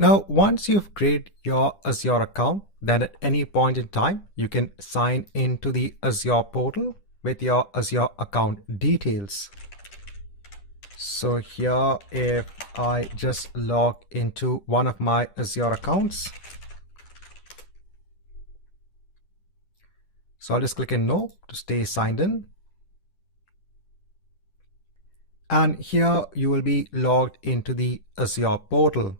Now, once you've created your Azure account, then at any point in time, you can sign into the Azure portal with your Azure account details. So here, if I just log into one of my Azure accounts, so I'll just click in No to stay signed in. And here you will be logged into the Azure portal.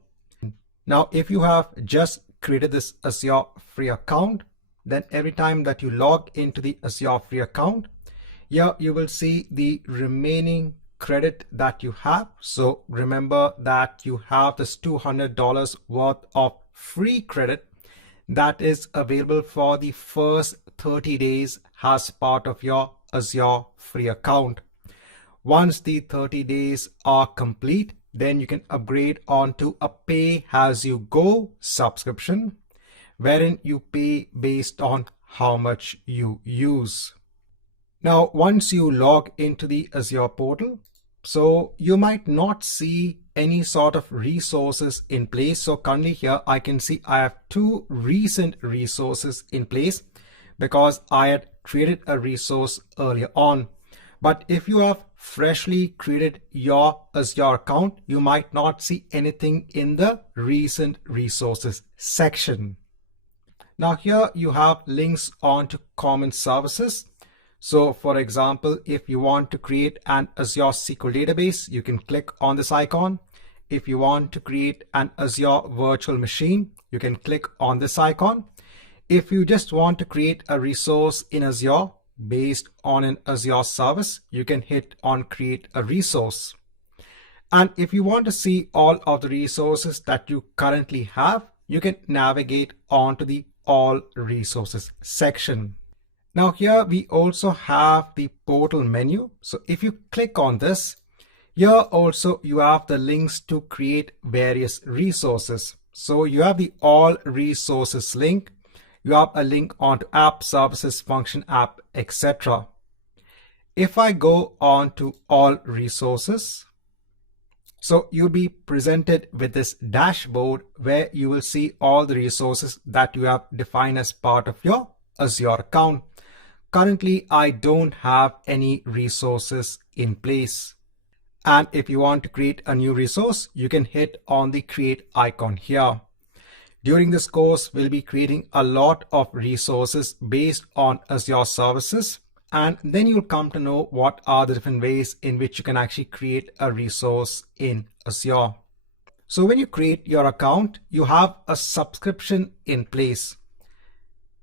Now, if you have just created this Azure free account, then every time that you log into the Azure free account, here you will see the remaining credit that you have. So remember that you have this $200 worth of free credit that is available for the first 30 days as part of your Azure free account. Once the 30 days are complete, then you can upgrade onto a pay-as-you-go subscription, wherein you pay based on how much you use. Now, once you log into the Azure portal, so you might not see any sort of resources in place. So currently here I can see I have two recent resources in place because I had created a resource earlier on. But if you have freshly created your Azure account, you might not see anything in the recent resources section. Now here you have links onto common services. So for example, if you want to create an Azure SQL database, you can click on this icon. If you want to create an Azure virtual machine, you can click on this icon. If you just want to create a resource in Azure based on an Azure service, you can hit on create a resource. And if you want to see all of the resources that you currently have, you can navigate onto the all resources section. Now here we also have the portal menu. So if you click on this, here also you have the links to create various resources. So you have the all resources link. You have a link onto app, services, function, app, etc. If I go on to all resources, so you'll be presented with this dashboard where you will see all the resources that you have defined as part of your Azure account. Currently, I don't have any resources in place. And if you want to create a new resource, you can hit on the create icon here. During this course, we'll be creating a lot of resources based on Azure services, and then you'll come to know what are the different ways in which you can actually create a resource in Azure. So when you create your account, you have a subscription in place.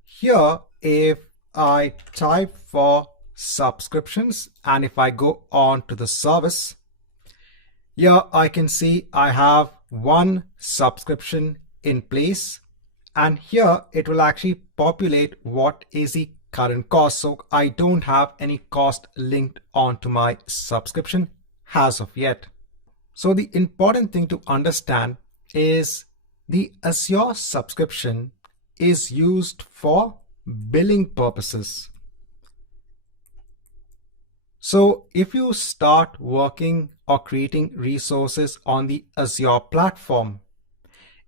Here, if I type for subscriptions and if I go on to the service, here I can see I have one subscription in place, and here it will actually populate what is the current cost. So I don't have any cost linked onto my subscription as of yet. So the important thing to understand is the Azure subscription is used for billing purposes. So if you start working or creating resources on the Azure platform,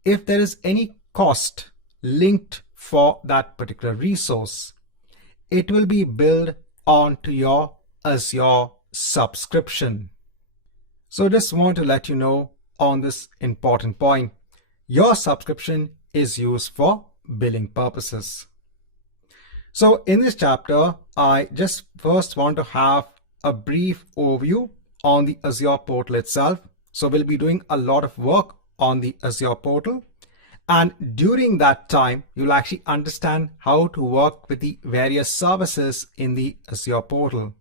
if there is any cost linked for that particular resource, it will be billed onto your Azure subscription. So just want to let you know on this important point, your subscription is used for billing purposes. So in this chapter, I just first want to have a brief overview on the Azure portal itself. So we'll be doing a lot of work on the Azure portal. And during that time, you'll actually understand how to work with the various services in the Azure portal.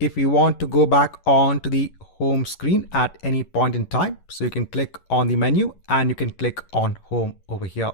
If you want to go back on to the home screen at any point in time, so you can click on the menu and you can click on home over here.